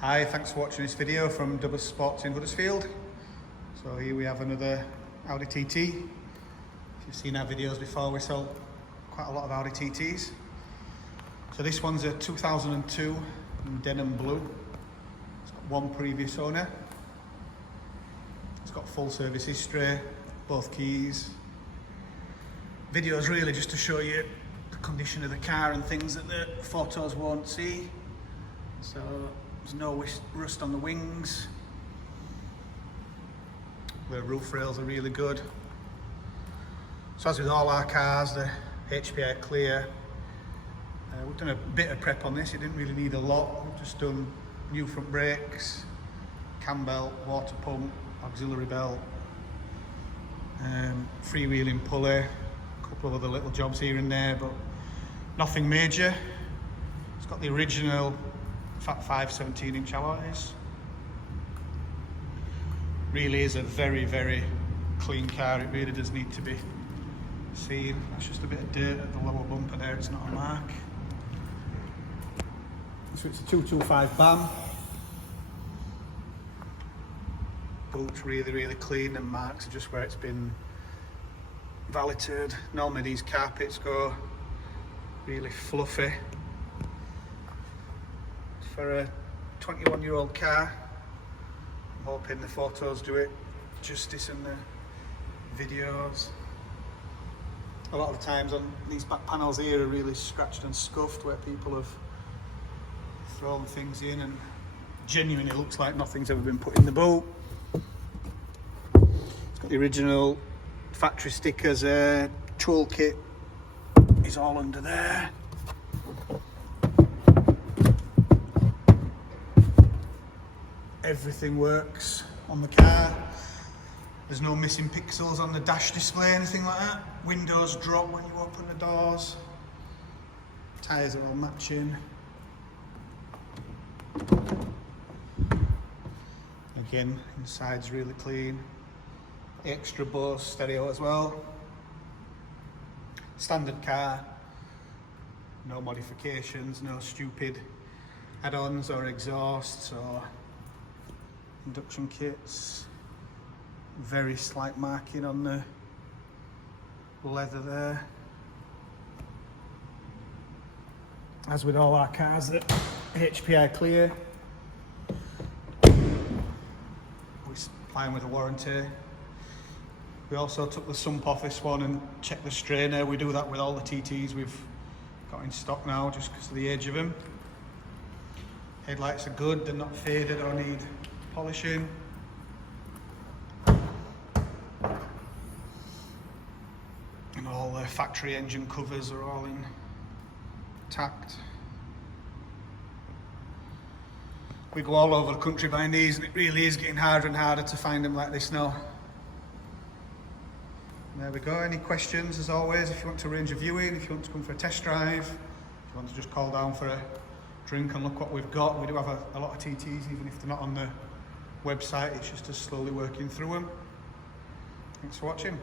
Hi, thanks for watching this video from Double Sports in Huddersfield. So here we have another Audi TT. If you've seen our videos before, we sell quite a lot of Audi TTs. So this one's a 2002 in Denim blue. It's got one previous owner. It's got full service history, both keys. Video is really just to show you the condition of the car and things that the photos won't see. So there's no rust on the wings. The roof rails are really good. So as with all our cars, the HPI clear. We've done a bit of prep on this. It didn't really need a lot. We've just done new front brakes, cambelt, water pump, auxiliary belt, freewheeling pulley, a couple of other little jobs here and there, but nothing major. It's got the original Fat 5 17-inch alloys. Really is a very, very clean car. It really does need to be seen. That's just a bit of dirt at the lower bumper there. It's not a mark. So it's a 225 BAM. Boot's really, really clean, and marks are just where it's been valeted. Normally these carpets go really fluffy. For a 21-year-old car, I'm hoping the photos do it justice in the videos. A lot of the times on these back panels here are really scratched and scuffed where people have thrown things in, and genuinely looks like nothing's ever been put in the boot. It's got the original factory stickers there. Toolkit is all under there. Everything works on the car. There's no missing pixels on the dash display, anything like that. Windows drop when you open the doors. Tyres are all matching. Again, inside's really clean. Extra Bose stereo as well. Standard car. No modifications, no stupid add-ons or exhausts or induction kits. Very slight marking on the leather there. As with all our cars that HPI clear, we're fine with a warranty. We also took the sump off this one and checked the strainer. We do that with all the TTs we've got in stock now, just because of the age of them. Headlights are good, they're not faded or need polishing. And all the factory engine covers are all in tact. We go all over the country buying these, and it really is getting harder and harder to find them like this now. And there we go. Any questions, as always, if you want to arrange a viewing, if you want to come for a test drive, if you want to just call down for a drink and look what we've got. We do have a lot of TTs, even if they're not on the website. It's just us slowly working through them. Thanks for watching.